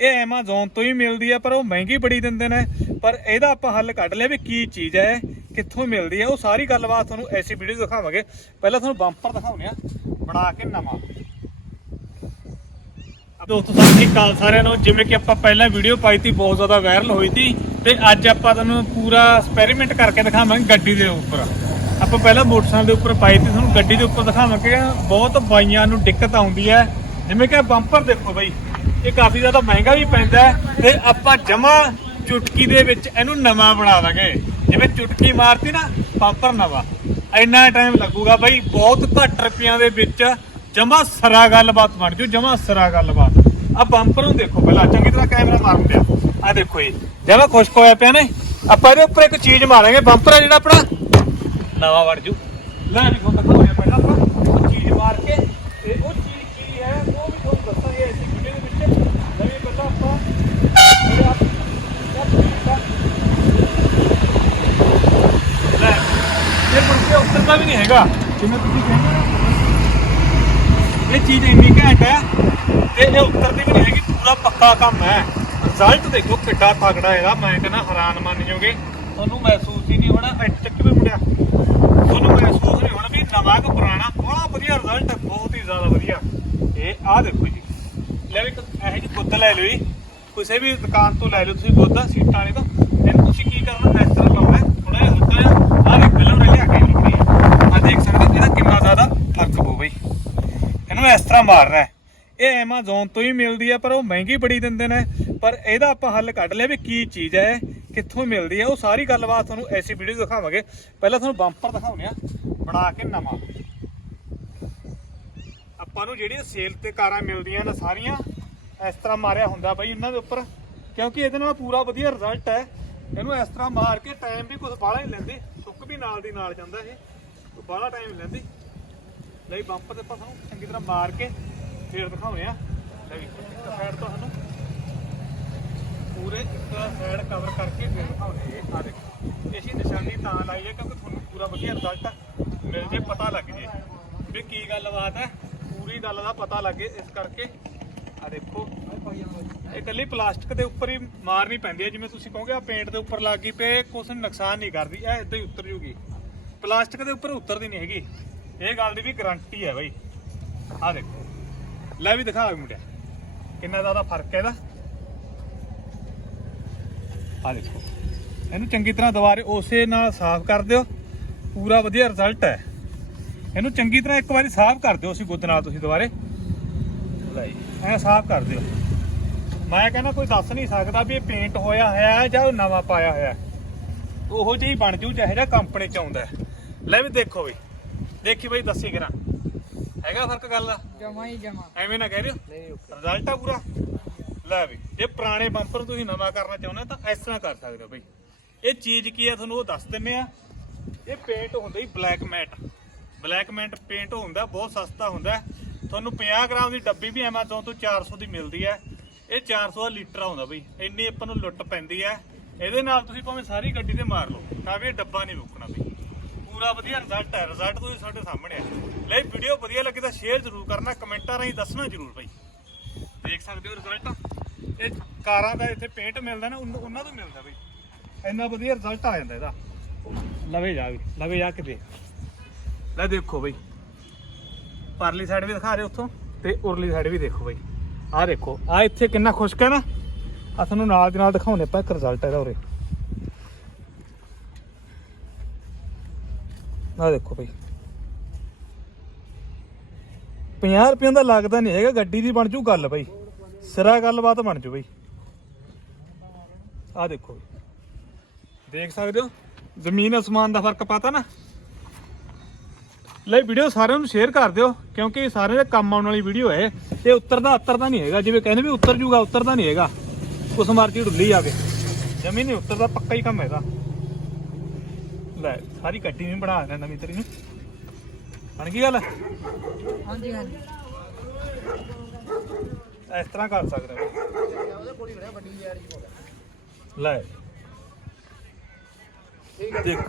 ਇਹ Amazon ਤੋਂ ਹੀ ਮਿਲਦੀ ਆ, ਪਰ ਉਹ ਮਹਿੰਗੀ ਬੜੀ ਦਿੰਦੇ ਨੇ। ਪਰ ਇਹਦਾ ਆਪਾਂ ਹੱਲ ਕੱਢ ਲਿਆ ਵੀ ਕੀ ਚੀਜ਼ ਹੈ, ਕਿੱਥੋਂ ਮਿਲਦੀ ਹੈ ਉਹ ਸਾਰੀ ਗੱਲਬਾਤ ਤੁਹਾਨੂੰ ਐਸੀ ਵੀਡੀਓ ਦਿਖਾਵਾਂਗੇ। ਪਹਿਲਾਂ ਤੁਹਾਨੂੰ ਬੰਪਰ ਦਿਖਾਉਂਦੇ ਆ, ਬਣਾ ਕੇ ਨਵਾਂ। ਦੋਸਤੋ, ਸਤਿ ਸ੍ਰੀ ਅਕਾਲ ਸਾਰਿਆਂ ਨੂੰ। ਜਿਵੇਂ ਕਿ ਆਪਾਂ ਪਹਿਲਾਂ ਵੀਡੀਓ ਪਾਈ ਤੀ, ਬਹੁਤ ਜ਼ਿਆਦਾ ਵਾਇਰਲ ਹੋਈ ਤੀ। ਤੇ ਅੱਜ ਆਪਾਂ ਤੁਹਾਨੂੰ ਪੂਰਾ ਐਕਸਪੈਰੀਮੈਂਟ ਕਰਕੇ ਦਿਖਾਵਾਂਗੇ ਗੱਡੀ ਦੇ ਉੱਪਰ। ਆਪਾਂ ਪਹਿਲਾਂ ਮੋਟਰਸਾਈਕਲ ਦੇ ਉੱਪਰ ਪਾਈ ਤੀ, ਤੁਹਾਨੂੰ ਗੱਡੀ ਦੇ ਉੱਪਰ ਦਿਖਾਵਾਂਗੇ। ਬਹੁਤ ਬਾਈਆਂ ਨੂੰ ਦਿੱਕਤ ਆਉਂਦੀ ਹੈ। ਜਿਵੇਂ ਕਿ ਬੰਪਰ ਦੇਖੋ ਬਾਈ। ਇਹ ਕਾਫੀ ਜ਼ਿਆਦਾ ਮਹਿੰਗਾ ਵੀ ਪੈਂਦਾ ਤੇ ਆਪਾਂ ਜਮਾ ਚੁਟਕੀ ਦੇ ਵਿੱਚ ਇਹਨੂੰ ਨਵਾਂ ਬਣਾ ਦਾਂਗੇ। ਜਿਵੇਂ ਚੁਟਕੀ ਮਾਰਤੀ ਨਾ ਬੰਪਰ ਨਵਾਂ। ਇੰਨਾ ਟਾਈਮ ਲੱਗੂਗਾ ਬਈ, ਬਹੁਤ ਘੱਟ ਰੁਪਈਆਂ ਦੇ ਵਿੱਚ ਜਮਾ ਸਰਾ ਗੱਲਬਾਤ ਬਣ ਜੂ, ਜਮਾ ਸਰਾ ਗੱਲਬਾਤ। ਆ ਬੰਪਰ ਨੂੰ ਦੇਖੋ ਪਹਿਲਾਂ, ਚੰਗੀ ਤਰ੍ਹਾਂ ਕੈਮਰਾ ਮਾਰਨ ਦਿਆ ਆ ਦੇਖੋ ਇਹ। ਜਮਾ ਖੁਸ਼ਕ ਹੋਇਆ ਪਿਆ ਨੇ। ਆਪਾਂ ਇਹਦੇ ਉੱਪਰ ਇੱਕ ਚੀਜ਼ ਮਾਰਾਂਗੇ ਬੰਪਰ ਆ ਜਿਹੜਾ ਆਪਣਾ। ਨਵਾਂ ਬਣ ਜੂ। ਲੈ ਵੀ ਹੁਣ ਦਿਖਾਓ ਯਾਰ ਪਹਿਲਾਂ ਆਪਾਂ ਉਹ ਚੀਜ਼ ਮਾਰ ਕੇ ਤੇ ਉਹ ਚੀਜ਼ ਕੀ ਹੈ ਉਹ ਵੀ ਤੁਹਾਨੂੰ ਦੱਸਾਂਗੇ ਇਸ ਵੀਡੀਓ ਦੇ ਵਿੱਚ ਲੈ ਵੀ ਪਹਿਲਾਂ ਆਪਾਂ ਇਹ ਆਪ- ਇਹ ਚੀਜ਼ ਦਾ ਲੈ ਇਹ ਮੁੜ ਵੀ ਨਹੀਂ ਹੈਗਾ। ਜਿਵੇਂ ਤੁਸੀਂ ਕਹਿੰਦੇ ਹੋ ਇਹ ਚੀਜ਼ ਇੰਨੀ ਘੈਂਟ ਹੈ ਤੇ ਇਹ ਉੱਤਰਦੀ ਵੀ ਨਹੀਂ ਹੈਗੀ, ਪੂਰਾ ਪੱਕਾ ਕੰਮ ਹੈ। ਰਿਜ਼ਲਟ ਦੇਖੋ ਕਿੱਡਾ ਤਗੜਾ ਇਹਦਾ, ਮੈਂ ਕਹਿੰਦਾ ਹੈਰਾਨ ਮੰਨ ਜਾਓਗੇ ਤੁਹਾਨੂੰ ਮਹਿਸੂਸ ਹੀ ਨਹੀਂ ਹੋਣਾ ਇੱਟ ਚੱਕ ਵੀ ਮੁੰਡਿਆ। ਤੁਹਾਨੂੰ ਮਹਿਸੂਸ ਨਹੀਂ ਹੋਣਾ ਵੀ ਨਵਾਂ ਕਿ ਪੁਰਾਣਾ, ਬੜਾ ਵਧੀਆ ਰਿਜ਼ਲਟ ਬਹੁਤ ਹੀ ਜ਼ਿਆਦਾ ਵਧੀਆ। ਇਹ ਆਹ ਦੇਖੋ ਜੀ। ਲੈ ਵੀ ਇਹੋ ਜਿਹੀ ਗੁੱਦ ਲੈ ਲਿਓ ਜੀ। ਕਿਸੇ ਵੀ ਦੁਕਾਨ ਤੋਂ ਲੈ ਲਿਓ ਤੁਸੀਂ ਗੁੱਦ ਸੀਟਾਂ ਵਾਲੇ ਤੋਂ ਇਹਨੂੰ ਤੁਸੀਂ ਕੀ ਕਰਨਾ ਇਸ ਤਰ੍ਹਾਂ ਲਾਉਣਾ ਥੋੜਾ ਜਿਹਾ ਹਲਕਾ ਜਿਹਾ ਆਹ ਦੇਖ ਪਹਿਲਾਂ ਉਹਨੇ ਲਿਆ ਕੇ ਲਿਖਣੀ ਆ ਆਹ ਦੇਖ ਸਕਦੇ ਹੋ ਇਹਦਾ ਕਿੰਨਾ ਜ਼ਿਆਦਾ ਫ਼ਰਕ ਪਊ ਬਈ ਇਹਨੂੰ ਇਸ ਤਰ੍ਹਾਂ ਮਾਰਨਾ ਇਹ Amazon ਤੋਂ ਹੀ ਮਿਲਦੀ ਹੈ ਪਰ ਉਹ ਮਹਿੰਗੀ ਬੜੀ ਦਿੰਦੇ ਨੇ। ਪਰ ਇਹਦਾ ਆਪਾਂ ਹੱਲ ਕੱਢ ਲਿਆ ਵੀ ਕੀ ਚੀਜ਼ ਹੈ, ਕਿੱਥੋਂ ਮਿਲਦੀ ਹੈ ਉਹ ਸਾਰੀ ਗੱਲਬਾਤ ਤੁਹਾਨੂੰ ਐਸੀ ਵੀਡੀਓ ਦਿਖਾਵਾਂਗੇ। ਪਹਿਲਾਂ ਤੁਹਾਨੂੰ ਬੰਪਰ ਦਿਖਾਉਂਦੇ ਆ। ਬਣਾ ਕੇ ਨਵਾਂ। ਆਪਾਂ ਨੂੰ ਜਿਹੜੀਆਂ ਸੇਲ ਤੇ ਕਾਰਾਂ ਮਿਲਦੀਆਂ ਨੇ ਸਾਰੀਆਂ, ਇਸ ਤਰ੍ਹਾਂ ਮਾਰਿਆ ਹੁੰਦਾ ਬਈ ਇਹਨਾਂ ਦੇ ਉੱਪਰ। ਕਿਉਂਕਿ ਇਹਦੇ ਨਾਲ ਪੂਰਾ ਵਧੀਆ ਰਿਜ਼ਲਟ ਹੈ। ਇਹਨੂੰ ਇਸ ਤਰ੍ਹਾਂ ਮਾਰ ਕੇ ਟਾਈਮ ਵੀ ਕੁਝ ਬਾਹਲਾ ਹੀ ਲੈਂਦੇ। ਸੁੱਕ ਵੀ ਨਾਲ ਦੀ ਨਾਲ ਜਾਂਦਾ ਇਹ। ਬਾਹਲਾ ਟਾਈਮ ਲੈਂਦੀ। ਲਈ ਬੰਪਰ ਦੇ ਆਪਾਂ ਤੁਹਾਨੂੰ ਚੰਗੀ ਤਰ੍ਹਾਂ ਮਾਰ ਕੇ ਫੇਰ ਦਿਖਾਉਂਦੇ ਆ। ਲੈ ਵੀ, ਇੱਕ ਸਾਈਡ ਤੋਂ ਸਾਨੂੰ ਪੂਰੇ ਇੱਕ ਸਾਈਡ ਕਵਰ ਕਰਕੇ ਫੇਰ ਦਿਖਾਉਂਦੇ ਆ। ਦੇਖੋ ਇਸੀ ਨਿਸ਼ਾਨੀ ਤਾਂ ਲਾਈ ਹੈ ਕਿਉਂਕਿ ਤੁਹਾਨੂੰ ਪੂਰਾ ਵਧੀਆ ਰਿਜ਼ਲਟ ਮਿਲ ਜੇ, ਪਤਾ ਲੱਗ ਜੇ। ਵੀ ਕੀ ਗੱਲਬਾਤ ਹੈ ਪੂਰੀ ਗੱਲ ਦਾ ਪਤਾ ਲੱਗੇ ਇਸ ਕਰਕੇ। ਆ ਦੇਖੋ, ਇਹ ਇਕੱਲੀ ਪਲਾਸਟਿਕ ਦੇ ਉੱਪਰ ਹੀ ਮਾਰਨੀ ਪੈਂਦੀ ਹੈ ਜਿਵੇਂ ਤੁਸੀਂ ਕਹੋਗੇ ਆ ਪੇਂਟ ਦੇ ਉੱਪਰ ਲੱਗ ਗਈ ਪਏ ਕੁਛ ਨੁਕਸਾਨ ਨਹੀਂ ਕਰਦੀ, ਇਹ ਇਦਾਂ ਹੀ ਉਤਰ ਜੂਗੀ। ਪਲਾਸਟਿਕ ਦੇ ਉੱਪਰ ਉਤਰਦੀ ਨਹੀਂ ਹੈਗੀ। ਇਹ ਗੱਲ ਦੀ ਵੀ ਗਾਰੰਟੀ ਹੈ ਬਾਈ। ਆ ਦੇਖੋ। ਲੈ ਵੀ ਦਿਖਾ ਮੁੰਡਿਆ। ਕਿੰਨਾ ਜ਼ਿਆਦਾ ਫ਼ਰਕ ਹੈ ਇਹਦਾ। ਆ ਦੇਖੋ। ਇਹਨੂੰ ਚੰਗੀ ਤਰ੍ਹਾਂ ਦੁਬਾਰੇ ਉਸੇ ਨਾਲ ਸਾਫ਼ ਕਰ ਦਿਓ। ਪੂਰਾ ਵਧੀਆ ਰਿਜ਼ਲਟ ਹੈ। ਇਹਨੂੰ ਚੰਗੀ ਤਰ੍ਹਾਂ ਇੱਕ ਵਾਰੀ ਸਾਫ਼ ਕਰ ਦਿਓ ਅਸੀਂ ਗੁੱਦ ਨਾਲ ਤੁਸੀਂ ਦੁਬਾਰੇ। ਲੈ ਐਂ ਸਾਫ਼ ਕਰ ਦਿਓ। ਮੈਂ ਕਹਿੰਦਾ ਕੋਈ ਦੱਸ ਨਹੀਂ ਸਕਦਾ ਵੀ ਇਹ ਪੇਂਟ ਹੋਇਆ ਹੋਇਆ ਹੈ ਜਾਂ ਨਵਾਂ ਪਾਇਆ ਹੋਇਆ ਹੈ। ਉਹੋ ਜਿਹੀ ਬਣ ਜੂ ਜਿਹੋ ਜਿਹਾ ਕੰਪਨੀ ਚ ਆਉਂਦਾ। ਲੈ ਵੀ ਦੇਖੋ ਬਈ ਦੇਖੀ ਬਈ ਦੱਸੀ ਕਰਾਂ। ਹੈਗਾ ਫ਼ਰਕ ਗੱਲ? ਦਾ ਜਮਾ ਹੀ ਜਮਾ। ਐਵੇਂ ਨਾ ਕਹਿ ਰਿਓ ਰਿਜ਼ਲਟ ਆ ਪੂਰਾ? ਲੈ ਵੀ ਜੇ ਪੁਰਾਣੇ ਬੰਪਰ ਨੂੰ ਤੁਸੀਂ ਨਵਾਂ ਕਰਨਾ ਚਾਹੁੰਦੇ ਤਾਂ ਇਸ ਤਰ੍ਹਾਂ ਕਰ ਸਕਦੇ ਹੋ ਬਈ। ਇਹ ਚੀਜ਼ ਕੀ ਹੈ ਤੁਹਾਨੂੰ ਉਹ ਦੱਸ ਦਿੰਨੇ ਆ। ਇਹ ਪੇਂਟ ਹੁੰਦਾ ਹੀ black matte black matte paint ਹੁੰਦਾ ਬਹੁਤ ਸਸਤਾ ਹੁੰਦਾ। ਤੁਹਾਨੂੰ 50 ਗ੍ਰਾਮ ਦੀ ਡੱਬੀ ਵੀ Amazon ਤੋਂ 400 ਦੀ ਮਿਲਦੀ ਹੈ ਇਹ 400 ਦਾ ਲੀਟਰ ਆਉਂਦਾ ਬਈ। ਇੰਨੀ ਆਪਾਂ ਨੂੰ ਲੁੱਟ ਪੈਂਦੀ ਹੈ ਇਹਦੇ ਨਾਲ ਤੁਸੀਂ ਭਾਵੇਂ ਸਾਰੀ ਗੱਡੀ ਤੇ ਮਾਰ ਲਓ ਤਾਂ ਵੀ ਇਹ ਡੱਬਾ ਨਹੀਂ ਮੁੱਕਣਾ ਬਈ। ਪੂਰਾ ਵਧੀਆ ਰਿਜ਼ਲਟ ਹੈ। ਰਿਜ਼ਲਟ ਤੁਸੀਂ ਸਾਡੇ ਸਾਹਮਣੇ ਹੈ ਲੈ ਵੀਡੀਓ ਵਧੀਆ ਲੱਗੇ ਤਾਂ ਸ਼ੇਅਰ ਜ਼ਰੂਰ ਕਰਨਾ, ਕਮੈਂਟਾਂ ਰਾਹੀਂ ਦੱਸਣਾ ਜ਼ਰੂਰ ਬਈ। ਦੇਖ ਸਕਦੇ ਹੋ ਰਿਜ਼ਲਟ ਇਹ ਕਾਰਾਂ ਦਾ ਇੱਥੇ ਪੇਂਟ ਮਿਲਦਾ ਨਾ, ਉਨ- ਉਹਨਾਂ ਤੋਂ ਮਿਲਦਾ ਬਈ। ਇੰਨਾ ਵਧੀਆ ਰਿਜ਼ਲਟ ਆ ਜਾਂਦਾ ਇਹਦਾ। ਲਵੇ ਜਾ ਵੀ, ਲਵੇ ਜਾ ਕੇ ਦੇਖ ਲੈ ਦੇਖੋ ਬਈ। ਪਰਲੀ ਸਾਈਡ ਵੀ ਦਿਖਾ ਰਹੇ ਉੱਥੋਂ ਤੇ ਉਰਲੀ ਸਾਈਡ ਵੀ ਦੇਖੋ ਬਈ। ਆਹ ਦੇਖੋ ਆ ਇੱਥੇ ਕਿੰਨਾ ਖੁਸ਼ਕ ਹੈ ਨਾ। ਆ ਤੁਹਾਨੂੰ ਨਾਲ ਦੀ ਨਾਲ ਦਿਖਾਉਣੇ ਆਪਾਂ ਇੱਕ ਰਿਜ਼ਲਟ ਇਹਦਾ ਉਰੇ। ਆ ਦੇਖੋ ਬਈ। 50 ਰੁਪਏ ਦਾ ਲੱਗਦਾ ਨਹੀਂ ਹੈਗਾ, ਗੱਡੀ ਦੀ ਬਣ ਜੂ ਗੱਲ ਬਈ। ਸਿਰਾ ਗੱਲਬਾਤ ਬਣ ਜੂ ਬਈ। ਆ ਦੇਖੋ ਬਈ। ਦੇਖ ਸਕਦੇ ਹੋ, ਜ਼ਮੀਨ ਅਸਮਾਨ ਦਾ ਫ਼ਰਕ ਪਤਾ ਨਾ। ਲੈ ਵੀਡੀਓ ਸਾਰਿਆਂ ਨੂੰ ਸ਼ੇਅਰ ਕਰ ਦਿਓ, ਕਿਉਂਕਿ ਇਹ ਸਾਰਿਆਂ ਦੇ ਕੰਮ ਆਉਣ ਵਾਲੀ ਵੀਡੀਓ ਹੈ। ਇਹ ਉੱਤਰਦਾ ਉੱਤਰਦਾ ਨਹੀਂ ਹੈਗਾ, ਜਿਵੇਂ ਕਹਿੰਦੇ ਵੀ ਉੱਤਰ ਜੂਗਾ, ਉੱਤਰਦਾ ਨਹੀਂ ਹੈਗਾ। ਉਸ ਮਰਜ਼ੀ ਢੁੱਲੀ ਜਾਵੇ ਜਮੀ ਨਹੀਂ ਉੱਤਰਦਾ, ਪੱਕਾ ਹੀ ਕੰਮ ਹੈ ਇਹਦਾ ਲੈ ਸਾਰੀ ਗੱਡੀ ਵੀ ਬਣਾ ਦੇਣਾ ਨਵੀਂ ਤੇਰੀ ਨੂੰ। ਬਣ ਗਈ ਗੱਲ? ਹਾਂਜੀ ਹਾਂਜੀ। ਇਸ ਤਰ੍ਹਾਂ ਕਰ ਸਕਦੇ ਹੋ ਲੈ। ਦੇਖੋ।